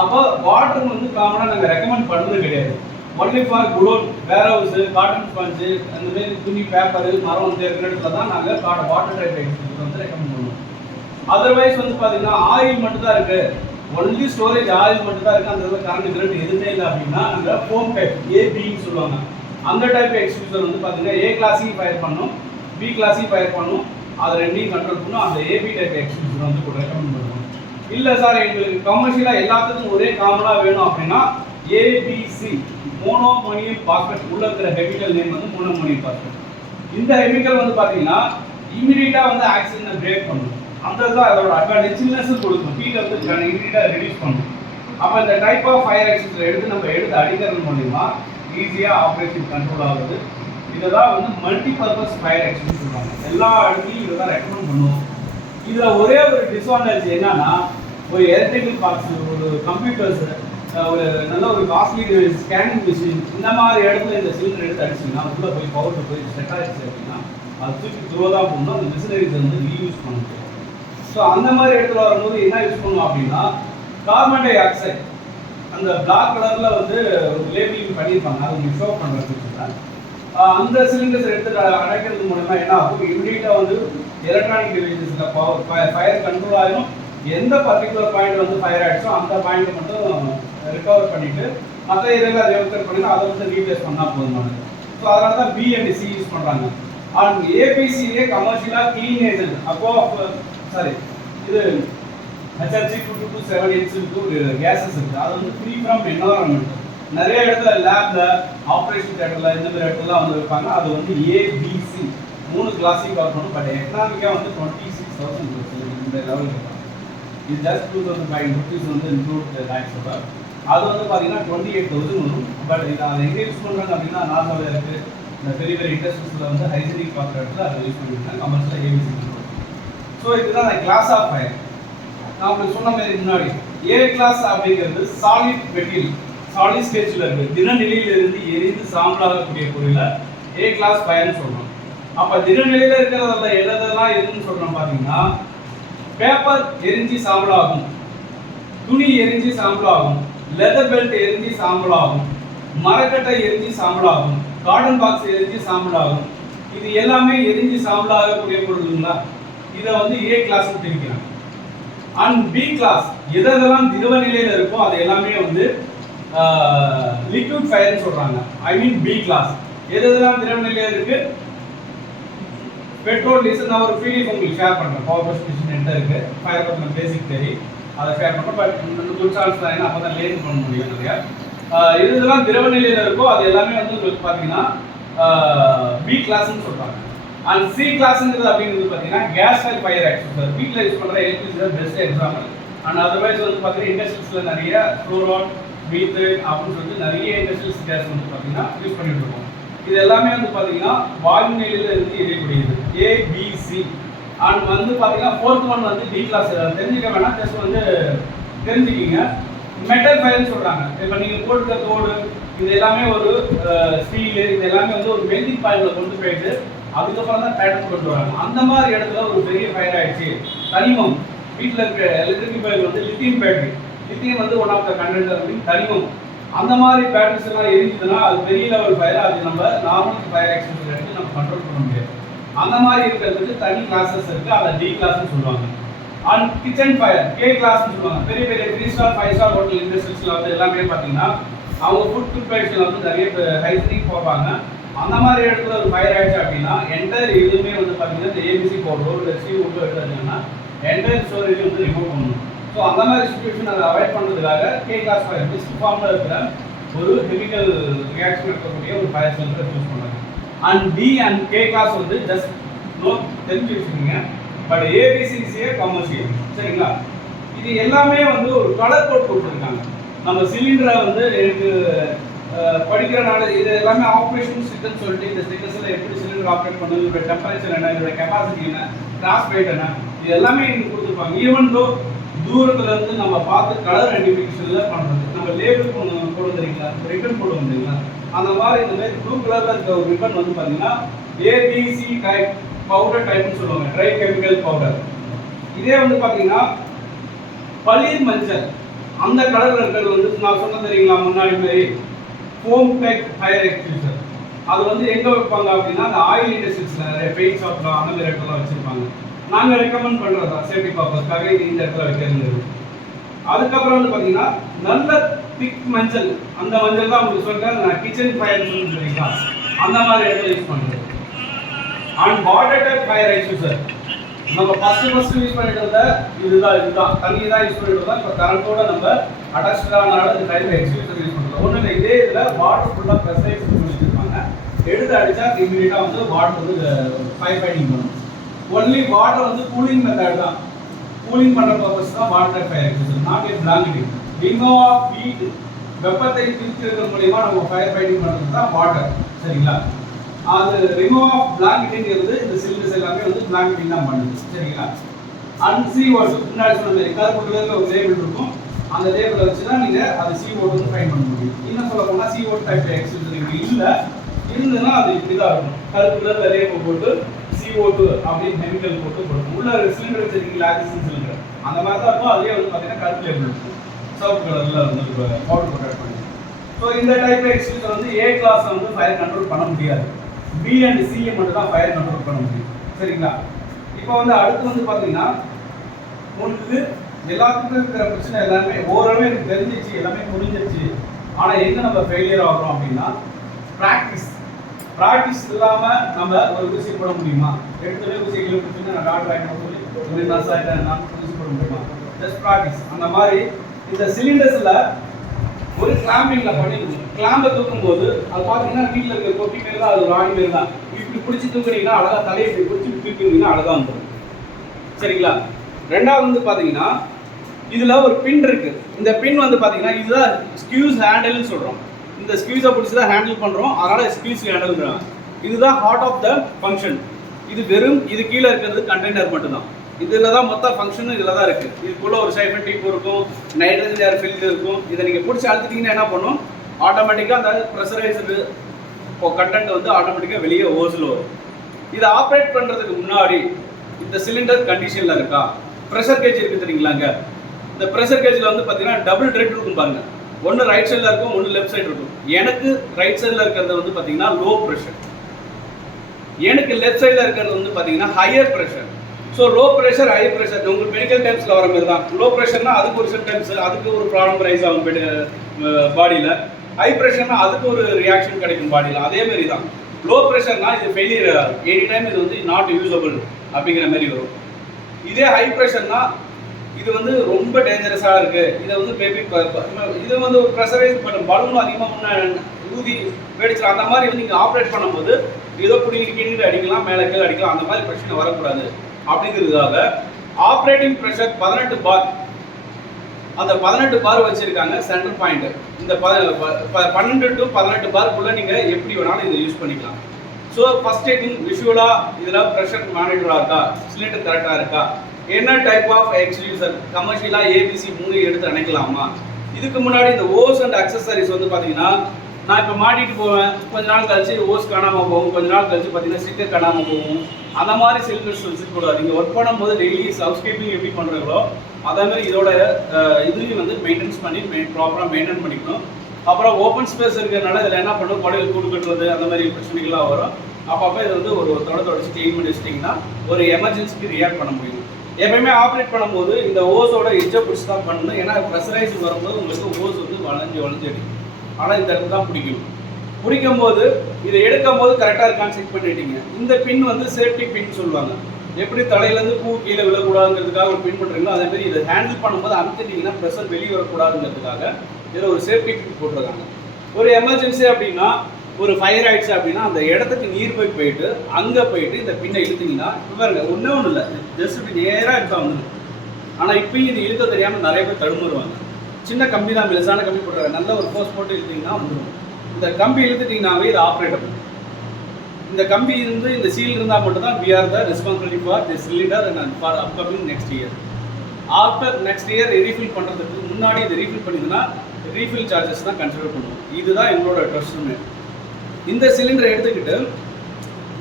அப்போ வாட்டர் வந்து காமனா நாங்க ரெக்கமெண்ட் பண்றது கிடையாது. Only for godown warehouse cotton sponge அந்த மாதிரி துணி பேப்பர் மரம் வந்து இருக்கிற இடத்துல தான் நாங்கள் வாட்டர் டைப் வந்து ரெக்கமெண்ட் பண்ணுவோம். அதர்வைஸ் வந்து பார்த்தீங்கன்னா ஆயில் மட்டும் தான் ஒன்லி ஸ்டோரேஜ் ஆயில் மட்டும் தான் அந்த இதில் கரண்ட் கிரண்ட் எதுவுமே இல்லை அப்படின்னா அந்த ஃபோம் டைப் ஏபின்னு சொல்லுவாங்க. அந்த டைப் எக்ஸ்பியூசர் வந்து பார்த்தீங்கன்னா ஏ கிளாஸையும் ஃபயர் பண்ணும் பி கிளாஸையும் ஃபயர் பண்ணும். அதை ரெண்டையும் கண்ட்ரோல் பண்ணும். அந்த ஏபி டைப் எக்ஸ்பியூசர் வந்து கூட ரெக்கமெண்ட் பண்ணுவோம் இல்லை சார் எங்களுக்கு கமர்ஷியலாக எல்லாத்துக்கும் ஒரே காமனாக வேணும் அப்படின்னா ஏபிசி மோனோமோனியம் பாஸ்பேட் உள்ள இருக்கிற கெமிக்கல் நேம் வந்து மோனோமோனியம் பாஸ்பேட் இந்த கெமிக்கல் வந்து பார்த்தீங்கன்னா இமீடியட்டாக வந்து ஆக்சிஜனை பிரேக் பண்ணும். அந்த தான் அதோட அட்வான்டேஜ் சில்னஸும் கொடுக்கும். ஹீட் வந்து இமிடியட்டா ரெடியூஸ் பண்ணும். அப்போ இந்த டைப் ஆஃப் ஃபயர் எக்ஸிஸ்டர் எடுத்து நம்ம எடுத்து அடிக்கிறது மூலிமா ஈஸியாக ஆப்ரேஷன் கண்ட்ரோல் ஆகுது. இதை தான் வந்து மல்டி பர்பஸ் ஃபயர் எக்ஸிஸ்டர் சொல்லுவாங்க எல்லா இடத்துலையும் இதை தான் ரெக்கமெண்ட் பண்ணுவோம். இதில் ஒரே ஒரு டிஸ்அட்வான்டேஜ் என்னன்னா ஒரு எலக்ட்ரிக்கல் பாக்ஸ் ஒரு கம்ப்யூட்டர்ஸ் ஒரு நல்ல ஒரு காஸ்ட்லி ஸ்கேனிங் மிஷின் இந்த மாதிரி இடத்துல இந்த சிலிண்டர் எடுத்து அடிச்சிங்கன்னா உள்ளே போய் பவர் போய் செட் ஆகிடுச்சு அப்படின்னா அது தூக்கி த்ரோ தான் அந்த மிஷினரிஸ் வந்து ரீயூஸ் பண்ணுறது ஸோ அந்த மாதிரி இடத்துல வரும்போது என்ன யூஸ் பண்ணுவோம் அப்படின்னா கார்பன் டை ஆக்சைடு அந்த பிளாக் கலரில் வந்து ஒரு லேபிளிங் பண்ணியிருப்பாங்க. அது உங்களுக்கு ஷோ பண்ணுறதுக்கு அந்த சிலிண்டர்ஸ் எடுத்து அடைக்கிறது மூலமா என்ன ஆகும்? இம்மிடியட்டாக வந்து எலக்ட்ரானிக் டிவைசஸில் பவர் ஃபயர் கண்ட்ரோல் ஆகிடும் எந்த பர்டிகுலர் பாயிண்ட் வந்து ஃபயர் ஆகிடுச்சோ அந்த பாயிண்ட் மட்டும் ரிகவர் பண்ணிவிட்டு மற்ற ஏரியாவில் அதை ரிகவர் பண்ணி அதை வந்து ரீப்ளேஸ் பண்ணால் போதுமானது ஸோ அதனால தான் பி அண்ட் சி யூஸ் பண்ணுறாங்க அண்ட் ஏபிசியே கமர்ஷியலாக க்ளீன் ஏஜென்ட் அப்போ சாரி இது HRC two two two seven eights இருக்கு கேஸஸ் இருக்கு. அது வந்து ஃப்ரீ ஃப்ரம் என்வரான்மெண்ட் நிறைய இடத்துல லேப்ல ஆப்ரேஷன் தேட்டர்ல இந்த மாதிரி இடத்துலலாம் வந்து வைப்பாங்க அது வந்து ஏபிசி மூணு கிளாஸையும் பார்க்கணும் பட் எக்கனாமிக்காக வந்து டுவெண்ட்டி சிக்ஸ் தௌசண்ட் இந்த லெவலுக்கு இது just two thousand five rupees வந்து இன்க்ளூட் டேக்ஸோட அது வந்து பார்த்தீங்கன்னா டுவெண்ட்டி எயிட் தௌசண்ட் வரும். பட் இது அதை எங்கே யூஸ் பண்ணுறாங்க அப்படின்னா நார்மலாக இருக்குது இந்த பெரிய பெரிய இண்டஸ்ட்ரீஸில் வந்து ஹைஜீனிக் பார்க்குற இடத்துல அதை யூஸ் பண்ணியிருக்காங்க கமர்ஷியல் ஏபிசி ஸோ இதுதான் கிளாஸ் ஆஃப் ஃபயர் நான் உங்களுக்கு சொன்ன மாதிரி முன்னாடி ஏ கிளாஸ் அப்படிங்கிறது சாலிட் மெட்டீரியல் சாலிட் ஸ்டேஜில் இருக்கு. தினநிலையிலிருந்து எரிந்து சாம்பலாகக்கூடிய பொருளை ஏ கிளாஸ் ஃபயர்னு சொல்கிறோம் அப்போ தினநிலையில் இருக்கிறதெல்லாம் எதெல்லாம் எதுன்னு சொல்கிறோம் பார்த்தீங்கன்னா பேப்பர் எரிஞ்சு சாம்பலாகும் துணி எரிஞ்சு சாம்பலாகும் லெதர் பெல்ட் எரிஞ்சு சாம்பலாகும் மரக்கட்டை எரிஞ்சு சாம்பலாகும் கார்டன் பாக்ஸ் எரிஞ்சு சாம்பலாகும். இது எல்லாமே எரிஞ்சு சாம்பலாகக்கூடிய பொருளுங்களா? இதை வந்து ஏ கிளாஸ் பிரிக்கிறாங்க. அண்ட் பி கிளாஸ் எதெல்லாம் திரவ நிலையில் இருக்கோ அது எல்லாமே வந்து லிக்விட் ஃபயர்னு சொல்கிறாங்க ஐ மீன் பி கிளாஸ் எதெல்லாம் திரவ நிலையில் இருக்கு? பெட்ரோல் டீசல் நான் ஒரு பிடிஎஃப் உங்களுக்கு ஷேர் பண்ணுறேன் பவர் பர்ஸ்டேஷன் என்கிட்ட இருக்கு. ஃபயர் பத்தின பேசிக் தெரி அதை ஷேர் பண்றேன். பட் இந்த குட் சான்ஸ் அப்போ தான் லேர்ன் பண்ண முடியும் நிறையா எது எதெல்லாம் திரவ நிலையில் இருக்கோ அது எல்லாமே வந்து உங்களுக்கு பார்த்தீங்கன்னா பி கிளாஸ்ன்னு சொல்கிறாங்க அண்ட் சி கிளாஸ்ங்கிறது அப்படிங்கிறது பார்த்தீங்கன்னா கேஸ் ஃபயர் ஃபயர் ஆக்சுவல் வீட்டில் யூஸ் பண்ணுற electricity best example and otherwise வந்து பார்த்தீங்கன்னா இண்டஸ்ட்ரீஸில் நிறைய ஃப்ளோரான் மீத்து அப்படின்னு சொல்லிட்டு நிறைய இண்டஸ்ட்ரீஸ் கேஸ் வந்து பார்த்தீங்கன்னா யூஸ் பண்ணிட்டு இருக்கோம். இது எல்லாமே வந்து பார்த்தீங்கன்னா வாயு நிலையில இருந்து எரியக்கூடியது ஏபிசி அண்ட் வந்து பார்த்தீங்கன்னா ஃபோர்த் ஒன் வந்து டி கிளாஸ் தெரிஞ்சுக்க வேணாம். ஜஸ்ட் வந்து தெரிஞ்சுக்கிங்க. மெட்டல் ஃபயர்னு சொல்கிறாங்க இப்போ நீங்கள் போட்டுக்க தோடு இது எல்லாமே ஒரு ஸ்டீலு இது எல்லாமே வந்து ஒரு மெல்டிங் பாயிண்டில் கொண்டு போயிட்டு அதுக்கப்புறம் தான் பேட்டர்ன் கொண்டு வராங்க. அந்த மாதிரி இடத்துல ஒரு பெரிய ஃபயர் ஆயிடுச்சு. தனிமம். வீட்டில் இருக்க எலக்ட்ரிக் பைக் வந்து லித்தியம் பேட்டரி லித்தியம் வந்து ஒன் ஆஃப் த கண்டென்ட் அப்படின்னு தனிமம். அந்த மாதிரி பேட்டரிஸ் எல்லாம் எரிஞ்சுதுன்னா அது பெரிய லெவல் ஃபயர் அது நம்ம நார்மல் ஃபயர் ஆக்சிடென்ட் எடுத்து நம்ம கண்ட்ரோல் பண்ண முடியாது. அந்த மாதிரி இருக்கிறதுக்கு தனி கிளாஸஸ் இருக்கு. அதை டி கிளாஸ்னு சொல்லுவாங்க. அண்ட் கிச்சன் ஃபயர் கே கிளாஸ்னு சொல்லுவாங்க. பெரிய பெரிய three star five star hotel இண்டஸ்ட்ரீஸ்ல வந்து எல்லாமே பார்த்தீங்கன்னா அவங்க ஃபுட் ப்ரிப்பரேஷன் வந்து நிறைய ஹைஜீனிக் போவாங்க அந்த மாதிரி இடத்துல ஒரு ஃபயர் ஆயிடுச்சு அப்படின்னா என்டையர் இதுவுமே வந்து பார்த்தீங்கன்னா இந்த ஏபிசி போர்டோ இல்லை சி விட்டு எடுத்தாங்கன்னா என்டையர் ஸ்டோரேஜ் வந்து ரிமூவ் பண்ணணும். ஸோ அந்த மாதிரி சுச்சுவேஷன் அதை அவாய்ட் பண்ணுறதுக்காக கே காஸ் ஃபயர் பெஸ்ட் ஃபார்மில் இருக்கிற ஒரு கெமிக்கல் ரியாக்ஷன் இருக்கக்கூடிய ஒரு ஃபயர் சென்சர் யூஸ் பண்ணுறாங்க and D and K gas வந்து ஜஸ்ட் நோ தெரிஞ்சு வச்சுக்கோங்க. பட் ஏபிசிசியே கமர்ஷியல் சரிங்களா? இது எல்லாமே வந்து ஒரு கலர் கோட் கொடுத்துருக்காங்க. நம்ம சிலிண்டரை வந்து எனக்கு படிக்கிறனால இது எல்லாமே ஆப்ரேஷன் ஸ்டிக்கர்னு சொல்லிட்டு இந்த சிக்கல்ஸில் எப்படி சிலிண்டர் ஆப்ரேட் பண்ணுது இதோட டெம்பரேச்சர் என்ன இதோட கெப்பாசிட்டி என்ன கிராஸ் வெயிட் என்ன இது எல்லாமே இங்கே கொடுத்துருப்பாங்க. ஈவன் தோ தூரத்துல இருந்து நம்ம பார்த்து கலர் ஐடென்டிஃபிகேஷன்ல பண்றது. நம்ம லேபிள் போட போட தெரியுங்களா? ரிப்பன் போட தெரியுங்களா? அந்த மாதிரி இந்த மாதிரி ப்ளூ கலர்ல இருக்க ஒரு ரிப்பன் வந்து பாத்தீங்கன்னா ஏபிசி டைப் பவுடர் டைப்னு சொல்லுவாங்க. ட்ரை கெமிக்கல் பவுடர் இதே வந்து பாத்தீங்கன்னா பளிர் மஞ்சள். அந்த கலர்ல இருக்கிறது வந்து நான் சொன்ன தெரியுங்களா முன்னாடி மாதிரி ஃபோம் பேக் ஃபயர் எக்ஸ்டியூசர் அது வந்து எங்கே வைப்பாங்க அப்படின்னா அந்த ஆயில் இண்டஸ்ட்ரீஸில் நிறைய பெயிண்ட் ஷாப்லாம் அந்த மாதிரி இடத்துல வச்சுருப்பாங்க. நாங்கள் ரெக்கமெண்ட் பண்றதா சேஃப்டி பர்பஸ்க்காக இது இந்த இடத்துல வைக்கிறது அதுக்கப்புறம் வந்து பார்த்தீங்கன்னா நல்ல திக் மஞ்சள். அந்த மஞ்சள் தான் உங்களுக்கு சொல்கிறேன் நான் கிச்சன் ஃபயர் சொல்லிக்கலாம் அந்த மாதிரி இடத்துல யூஸ் பண்ணுறது and water type fire extinguisher நம்ம ஃபர்ஸ்ட் ஃபர்ஸ்ட் யூஸ் பண்ணிட்டு இருந்த இதுதான் இதுதான். தண்ணி தான் யூஸ் பண்ணிட்டு இருந்தோம் இப்போ கரண்ட்டோட நம்ம அட்டாச்சானால இந்த டைப் எக்ஸ்டியூசர் யூஸ் பண்ணுறோம் ஒன்றும் இதே இதில் வாட்டர் ஃபுல்லாக ப்ரெஷரைஸ் பண்ணியிருப்பாங்க எடுத்து அடித்தா இமீடியட்டா வந்து வாட்டர் வந்து ஃபயர் ஃபைட்டிங் பண்ணும். ஒன்லி வாட்டர் வந்து கூலிங் மெத்தட் தான். கூலிங் பண்ணுற பர்பஸ் தான் water fire extinguisher not a blanketing remove of heat வெப்பத்தை பிரிக்கிறது மூலியமாக நம்ம ஃபயர் ஃபைட்டிங் பண்ணுறது தான் வாட்டர் சரிங்களா? அது ரிமூவ் ஆஃப் பிளாங்கெட்டிங்கிறது இந்த சிலிண்டர்ஸ் எல்லாமே வந்து பிளாங்கெட்டிங் தான் பண்ணுது. சரிங்களா? அன்சி வாஷ் முன்னாடி சொன்ன மாதிரி கருப்பு ஒரு லேபிள் இருக்கும். அந்த லேபிளை வச்சு தான் நீங்கள் அது சி ஓட்டு வந்து ஃபைன் பண்ண முடியும். இன்னும் சொல்ல போனால் சி ஓட்டு டைப் எக்ஸ்டியூசர் நீங்கள் இல்லை. இருந்ததுன்னா அது இப்படிதான் இருக்கும் கருப்பு கலர்ல லேபிள் போட்டு CO2 அப்படின்னு கெமிக்கல் போட்டு போடும் உள்ள சிலிண்டர் வச்சிருக்கீங்களா? ஆக்சிஜன் சிலிண்டர் அந்த மாதிரி தான் இருக்கும். அதே வந்து பார்த்தீங்கன்னா கருப்பு லேபிள் இருக்கும். சிவப்பு வந்து பவுடர் ப்ரொடக்ட் பண்ணி. ஸோ இந்த டைப் எக்ஸ்டியூசர் வந்து ஏ கிளாஸ் வந்து ஃபயர் கண்ட்ரோல் பண்ண முடியாது. பி அண்ட் சிஏ மட்டும் தான் ஃபயர் கண்ட்ரோல் பண்ண முடியும். சரிங்களா? இப்போ வந்து அடுத்து வந்து பார்த்தீங்கன்னா ஒன்று எல்லாத்துக்கும் இருக்கிற பிரச்சனை எல்லாமே ஓரளவு எனக்கு தெரிஞ்சிச்சு எல்லாமே புரிஞ்சிருச்சு ஆனால் எங்கே நம்ம ஃபெயிலியர் ஆகுறோம் அப்படின்னா ப்ராக்டிஸ் ப்ராக்டிஸ் இல்லாமல் நம்ம ஒரு ஊசி போட முடியுமா? எடுத்தோடனே ஊசி கிலோ கொடுத்துட்டு நான் டாக்டர் ஆகிட்டேன் சொல்லி ஒரு நர்ஸ் ஆகிட்டேன் நான் ஊசி போட முடியுமா? ஜஸ்ட் ப்ராக்டிஸ் அந்த மாதிரி இந்த சிலிண்டர்ஸில் ஒரு கிளாம்பிங்கில் பண்ணி கிளாம்பை தூக்கும் போது அது பார்த்தீங்கன்னா வீட்டில் இருக்க கொட்டி மேல தான் அது ஒரு ஆணி தான். இப்படி பிடிச்சி தூக்குனீங்கன்னா அழகாக தலையை இப்படி பிடிச்சி தூக்கினீங்கன்னா அழகாக வந்துடும். சரிங்களா? ரெண்டாவது வந்து பார்த்தீங்கன்னா இதில் ஒரு பின் இருக்குது இந்த பின் வந்து பார்த்தீங்கன்னா இதுதான் ஸ்கியூஸ் ஹேண்டில்னு சொல்கிறோம் இந்த ஸ்கியூஸை பிடிச்சி தான் ஹேண்டில் பண்ணுறோம் அதனால் ஸ்கியூஸ் ஹேண்டில்ங்கிறாங்க இதுதான் ஹார்ட் ஆஃப் த ஃபங்க்ஷன் இது வெறும் இது கீழே இருக்கிறது கண்டெய்னர் மட்டும்தான். இதில் தான் மொத்த ஃபங்க்ஷனும் இதில் தான் இருக்குது இதுக்குள்ளே ஒரு சைஃபன் டீப் இருக்கும் நைட்ரஜன் ஏர் ஃபில்ட் இருக்கும். இதை நீங்கள் பிடிச்சி அழுத்திட்டிங்கன்னா என்ன பண்ணும்? ஆட்டோமேட்டிக்காக அந்த ப்ரெஷரைஸ்டு கண்டென்ட் வந்து ஆட்டோமேட்டிக்காக வெளியே ஓசில் வரும் இதை ஆப்ரேட் பண்ணுறதுக்கு முன்னாடி இந்த சிலிண்டர் கண்டிஷனில் இருக்கா? ப்ரெஷர் கேஜ் இருக்கு தெரியுங்களாங்க இந்த ப்ரெஷர் கேஜில் வந்து பார்த்தீங்கன்னா டபுள் ட்ரெட் இருக்கும் பாருங்க. ஒன்று ரைட் சைடில் இருக்கும் ஒன்று லெஃப்ட் சைடு இருக்கும். எனக்கு ரைட் சைடில் இருக்கிறது வந்து பார்த்தீங்கன்னா லோ ப்ரெஷர் எனக்கு லெஃப்ட் சைடில் இருக்கிறது வந்து பார்த்தீங்கன்னா higher pressure so low pressure high pressure உங்களுக்கு மெடிக்கல் டைம்ஸில் வர மாதிரி தான். லோ ப்ரெஷர்னா அதுக்கு ஒரு சிம்டம்ஸ் அதுக்கு ஒரு ப்ராப்ளம் ரைஸ் ஆகும் பாடியில் ஹை ப்ரெஷர்னா அதுக்கு ஒரு ரியாக்ஷன் கிடைக்கும் பாடியில் அதே மாதிரி தான். லோ ப்ரெஷர்னா இது ஃபெயிலியர் எனி டைம் இது வந்து நாட் யூஸபிள் அப்படிங்கிற மாதிரி வரும். இதே ஹை ப்ரெஷர்னா இது வந்து ரொம்ப டேஞ்சரஸாக இருக்குது இதை வந்து மேபி இது வந்து ஒரு ப்ரெஷரைஸ் பண்ண பலூன் அதிகமாக ஒன்று ஊதி வெடிச்சிடும் அந்த மாதிரி வந்து நீங்கள் ஆப்ரேட் பண்ணும்போது ஏதோ பிடிங்கிட்டு கிணிட்டு அடிக்கலாம் மேலே கீழே அடிக்கலாம் அந்த மாதிரி பிரச்சனை வரக்கூடாது. அப்படிங்கிறதுக்காக ஆப்ரேட்டிங் ப்ரெஷர் பதினெட்டு பார் அந்த பதினெட்டு பார் வச்சுருக்காங்க சென்டர் பாயிண்ட் இந்த ப- ப- பன்னெண்டு டு பதினெட்டு பார்க்குள்ளே நீங்கள் எப்படி வேணாலும் இதை யூஸ் பண்ணிக்கலாம். ஸோ ஃபர்ஸ்ட் எய்டிங் விஷுவலாக இதில் ப்ரெஷர் மானிட்டராக இருக்கா? சிலிண்டர் கரெக்டாக இருக்கா? என்ன டைப் ஆஃப் எக்ஸ்டியூசர் கமர்ஷியலாக ஏபிசி மூணு எடுத்து அணைக்கலாமா? இதுக்கு முன்னாடி இந்த ஓஸ் அண்ட் அக்சசரிஸ் வந்து பார்த்தீங்கன்னா நான் இப்போ மாட்டிட்டு போவேன். கொஞ்ச நாள் கழிச்சு ஓஸ் காணாமல் போகும். கொஞ்ச நாள் கழிச்சு பார்த்தீங்கன்னா ஸ்டிக்கர் காணாமல் போகும். அந்த மாதிரி சிலிண்டர்ஸ் வச்சுக்கூடாது நீங்கள் ஒர்க் பண்ணும்போது டெய்லி சப்ஸ்கிரைபிங் எப்படி பண்ணுறீங்களோ அதே மாதிரி இதோட இதையும் இதுலையும் வந்து மெயின்டெனன்ஸ் பண்ணி மெயின் ப்ராப்பராக மெயின்டைன் பண்ணிக்கணும். அப்புறம் ஓப்பன் ஸ்பேஸ் இருக்கிறதுனால இதில் என்ன பண்ணும்? குடையில் கூடு கட்டுறது அந்த மாதிரி பிரச்சனைகள்லாம் வரும். அப்பப்போ இது வந்து ஒரு தொடர் தொடச்சு க்ளீன் பண்ணி வச்சிட்டிங்கன்னா ஒரு எமர்ஜென்சிக்கு ரியாக்ட் பண்ண முடியும். எப்பயுமே ஆப்ரேட் பண்ணும்போது இந்த ஓஸோட எஜ்ஜை பிடிச்சி தான் பண்ணணும். ஏன்னா ப்ரெஷரைஸ் வரும்போது உங்களுக்கு ஓஸ் வந்து வளைஞ்சு வளைஞ்சு அடிக்கும். ஆனால் இந்த இடத்துல தான் பிடிக்கும். பிடிக்கும் போது இதை எடுக்கும் போது கரெக்டாக இருக்கான்னு செக் பண்ணிட்டீங்க. இந்த பின் வந்து சேஃப்டி பின் சொல்லுவாங்க. எப்படி தலையிலேருந்து பூ கீழே விழக்கூடாதுங்கிறதுக்காக ஒரு பின் பண்ணுறீங்களோ அதே மாதிரி இதை ஹேண்டில் பண்ணும்போது அமுத்திட்டீங்கன்னா ப்ரெஷர் வெளியே வரக்கூடாதுங்கிறதுக்காக இதில் ஒரு சேஃப்டி கிட் போட்டிருக்காங்க. ஒரு எமர்ஜென்சி அப்படின்னா ஒரு ஃபயர் ஆயிடுச்சு அப்படின்னா அந்த இடத்துக்கு நீர் போய் போயிட்டு அங்கே போயிட்டு இந்த பின்னை இழுத்தீங்கன்னா இப்ப பாருங்க ஒன்றே ஒன்றும் இல்லை. ஜஸ்ட் இப்படி நேராக இழுத்தா வந்துடும் ஆனால் இப்பயும் இது இழுக்க தெரியாமல் நிறைய பேர் தடுமுறுவாங்க. சின்ன கம்பி தான் மெலிசான கம்பி போட்டுறாங்க நல்ல ஒரு ஃபோர்ஸ் போட்டு இழுத்தீங்கன்னா வந்துடும் இந்த கம்பி இழுத்துட்டீங்கன்னாவே இது ஆப்ரேட்டபிள் இந்த கம்பி இருந்து இந்த சீல் இருந்தால் மட்டும்தான் we are the responsibility for the cylinder and for upcoming next year after next year refill பண்ணுறதுக்கு முன்னாடி இது ரீஃபில் பண்ணிங்கன்னா ரீஃபில் சார்ஜஸ் தான் கன்சிடர் பண்ணுவோம் இதுதான் எங்களோட ட்ரஸ்ட்டுமே இந்த சிலிண்டரை எடுத்துக்கிட்டு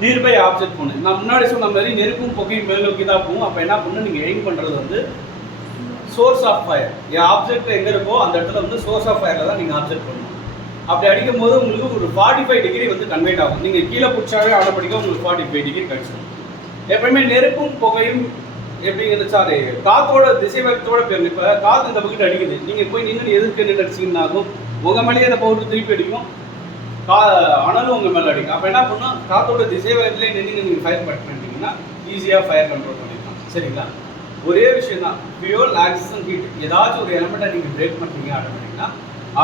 நியர்பை ஆப்ஜெக்ட் பண்ணு நான் முன்னாடி சொன்ன மாதிரி நெருப்பும் புகையும் மேல் நோக்கி தான் போகும். அப்போ என்ன பண்ணணும் நீங்கள் எய்ம் பண்ணுறது வந்து source of fire an object எங்கே இருக்கோ அந்த இடத்துல வந்து சோர்ஸ் ஆஃப் ஃபயரில் தான் நீங்கள் ஆப்ஜெக்ட் பண்ணணும். அப்படி அடிக்கும் போது உங்களுக்கு ஒரு ஃபார்ட்டி ஃபைவ் டிகிரி வந்து கன்வெர்ட் ஆகும். நீங்கள் கீழே பிடிச்சாவே ஆட்டோமேட்டிக்காக உங்களுக்கு ஃபார்ட்டி ஃபைவ் டிகிரி கிடச்சிடும் எப்பயுமே நெருப்பும் புகையும் எப்படி சாரி காத்தோட திசை வேகத்தோட போயிடும் இப்போ காற்று இந்த பக்கத்து அடிக்குது. நீங்கள் போய் நின்று எதிர்க்க நின்று அடிச்சிங்கன்னா ஆகும். உங்கள் மேலேயே அந்த பவுடர் திருப்பி அடிக்கும். கா அனலும் உங்கள் மேலே அடிக்கும். அப்போ என்ன பண்ணும்? காத்தோட திசை வேகத்திலே நின்று நீங்கள் ஃபயர் பண்ணிட்டீங்கன்னா ஈஸியாக ஃபயர் கண்ட்ரோல் பண்ணிக்கலாம். சரிங்களா? ஒரே விஷயம் தான். பியூர் ஆக்சிஜன் ஹீட் ஏதாச்சும் ஒரு எலமெண்ட்டை நீங்கள் பிரேக் பண்ணுறீங்க ஆட்டோமேட்டிக்னா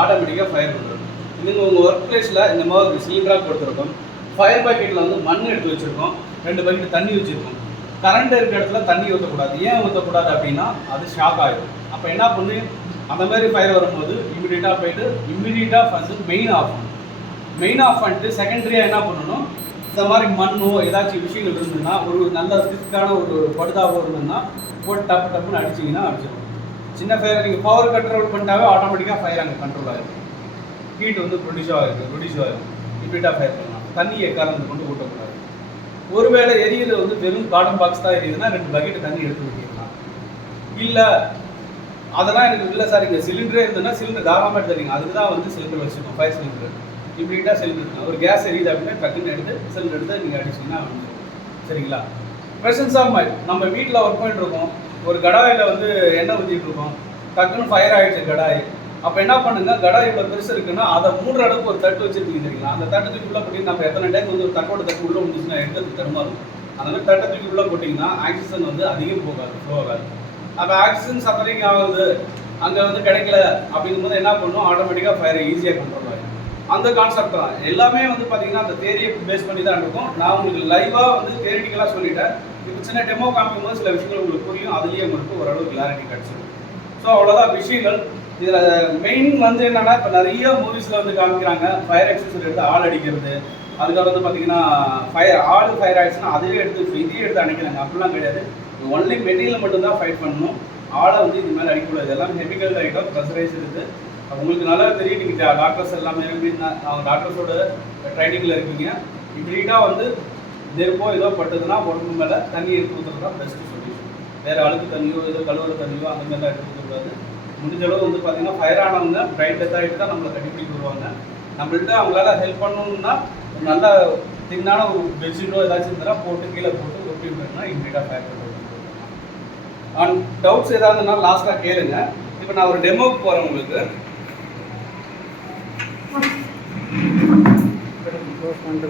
ஆட்டோமேட்டிக்காக ஃபயர் கண்ட்ரோல் நீங்கள் உங்கள் ஒர்க் பிளேஸில் இந்த மாதிரி ஒரு சிலிண்டராக கொடுத்துருக்கோம். ஃபயர் பாக்கெட்டில் வந்து மண் எடுத்து வச்சுருக்கோம். ரெண்டு பக்கெட் தண்ணி வச்சுருக்கோம். கரண்ட் இருக்கிற இடத்துல தண்ணி ஊற்றக்கூடாது ஏன் ஊற்றக்கூடாது அப்படின்னா அது ஷாக் ஆகிடும் அப்போ என்ன பண்ணு? அந்த மாதிரி ஃபயர் வரும்போது இமிடியேட்டாக போயிட்டு இம்மிடியட்டாக வந்து மெயின் ஆஃப் பண்ணும் மெயின் ஆஃப் பண்ணிட்டு செகண்டரியாக என்ன பண்ணணும்? இந்த மாதிரி மண்ணோ ஏதாச்சும் விஷயங்கள் இருந்ததுன்னா ஒரு நல்ல திக்கான ஒரு படுதாவோ இருந்ததுன்னா போட்டு டப்பு டப்புன்னு அடிச்சிங்கன்னா அடிச்சிடும் சின்ன ஃபயர் நீங்கள் பவர் கண்ட்ரோல் பண்ணிட்டாவே ஆட்டோமேட்டிக்காக ஃபயர் அங்கே கண்ட்ரோல் ஆகிடும் ஹீட் வந்து ப்ரொடியூஸ் ஆகிருக்கு ப்ரொடியூஸ் ஆகிடும் இம்மிடியட்டாக ஃபயர் பண்ணலாம். தண்ணியை கலந்து கொண்டு ஊட்ட ஒருவேளை எரியுது வந்து வெறும் காட்டன் பாக்ஸ் தான் எரியுதுன்னா ரெண்டு பக்கெட் தண்ணி எடுத்து ஊற்றிக்கலாம் இல்லை அதெல்லாம் எனக்கு இல்லை சார் இங்கே சிலிண்டரே இருந்ததுன்னா சிலிண்டர் தாராளமாக எடுத்துறீங்க அதுக்கு தான் வந்து சிலிண்டர் வச்சுருக்கோம் ஃபயர் சிலிண்டர் இமீடியட்டாக சிலிண்டர் ஒரு கேஸ் எரியுது அப்படின்னா டக்குன்னு எடுத்து சிலிண்டர் எடுத்து நீங்கள் அடிச்சிங்கன்னா சரிங்களா? பிரசன்ஸ் ஆஃப் மைண்ட் நம்ம வீட்டில் ஒர்க் பண்ணிட்டு இருக்கோம். ஒரு கடாயில் வந்து எண்ணெய் ஊற்றிட்டு இருக்கோம். டக்குன்னு ஃபயர் ஆகிடுச்சு கடாய். அப்போ என்ன பண்ணுங்க? கடை இவ்வளோ பெருசு இருக்குன்னா அதை மூன்று அளவுக்கு ஒரு தட்டு வச்சிருக்கீங்க தெரியுங்களா? அந்த தட்டத்துக்கு உள்ள போட்டு நம்ம எத்தனை டைம் வந்து ஒரு தட்டோட தட்டு உள்ள வந்துச்சுன்னா எடுக்கிறது இருக்கும். அந்த மாதிரி தட்டத்துக்கு உள்ள போட்டிங்கன்னா ஆக்சிஜன் வந்து அதிகம் போகாது ஃப்ளோ ஆகாது. அப்போ ஆக்சிஜன் சஃபரிங் ஆகுது. அங்கே வந்து கிடைக்கல அப்படிங்கும்போது என்ன பண்ணும்? ஆட்டோமேட்டிக்காக ஃபயரை ஈஸியாக கண்ட்ரோல் ஆகும். அந்த கான்செப்ட் தான். எல்லாமே வந்து பார்த்தீங்கன்னா அந்த தேரியை பேஸ் பண்ணி தான் இருக்கும் நான் உங்களுக்கு லைவாக வந்து தேரிட்டிக்கலாக சொல்லிட்டேன். இப்போ சின்ன டெமோ காமிக்கும்போது சில விஷயங்கள் உங்களுக்கு புரியும். அதுலேயே உங்களுக்கு ஓரளவு கிளாரிட்டி கிடச்சிடும் ஸோ அவ்வளோதான் விஷயங்கள் இதில் மெயின் வந்து என்னன்னா இப்போ நிறைய மூவிஸில் வந்து காமிக்கிறாங்க. ஃபயர் எக்ஸசைஸ் எடுத்து ஆள் அடிக்கிறது. அதுக்கப்புறம் வந்து பார்த்தீங்கன்னா ஃபயர் ஆள் ஃபயர் ஆயிடுச்சுன்னா அதையே எடுத்து இதையும் எடுத்து அணைக்கிறாங்க. அப்படிலாம் கிடையாது. ஒன்லி மெட்டீரியல் மட்டும்தான் ஃபைட் பண்ணணும். ஆளை வந்து இது மேலே அடிக்கக்கூடாது. எல்லாம் கெமிக்கல் ஐட்டம் ப்ரெஷரைஸ் இருக்குது உங்களுக்கு நல்லா தெரியும். நீங்கள் டாக்டர்ஸ் எல்லாமே அவங்க டாக்டர்ஸோட ட்ரைனிங்கில் இருக்கீங்க. இம்மிடியட்டாக வந்து நெருப்போ ஏதோ பட்டதுன்னா உடம்பு மேலே தண்ணி எடுத்து ஊற்றுறது தான் பெஸ்ட்டு சொல்யூஷன் வேறு அழுக்கு தண்ணியோ ஏதோ கழுவுற தண்ணியோ அந்த மாதிரிலாம் எடுத்து ஊற்றக்கூடாது முடிஞ்ச அளவு வந்து பார்த்தீங்கன்னா ஃபயர் ஆனவங்க பிரைட் டெத் ஆகிட்டு தான் நம்மளை கண்டுபிடிக்க வருவாங்க. நம்மள்ட்ட அவங்களால ஹெல்ப் பண்ணணும்னா ஒரு நல்ல தின்னான ஒரு பெட்ஷீட்டோ ஏதாச்சும் இருந்தால் போட்டு கீழே போட்டு ஒட்டி விட்டுனா இம்மிடியட்டாக ஃபயர் பண்ணுவோம் அண்ட் டவுட்ஸ் ஏதாவது லாஸ்ட்டாக கேளுங்க. இப்போ நான் ஒரு டெமோக்கு போகிறேன் உங்களுக்கு. பண்ணிட்டு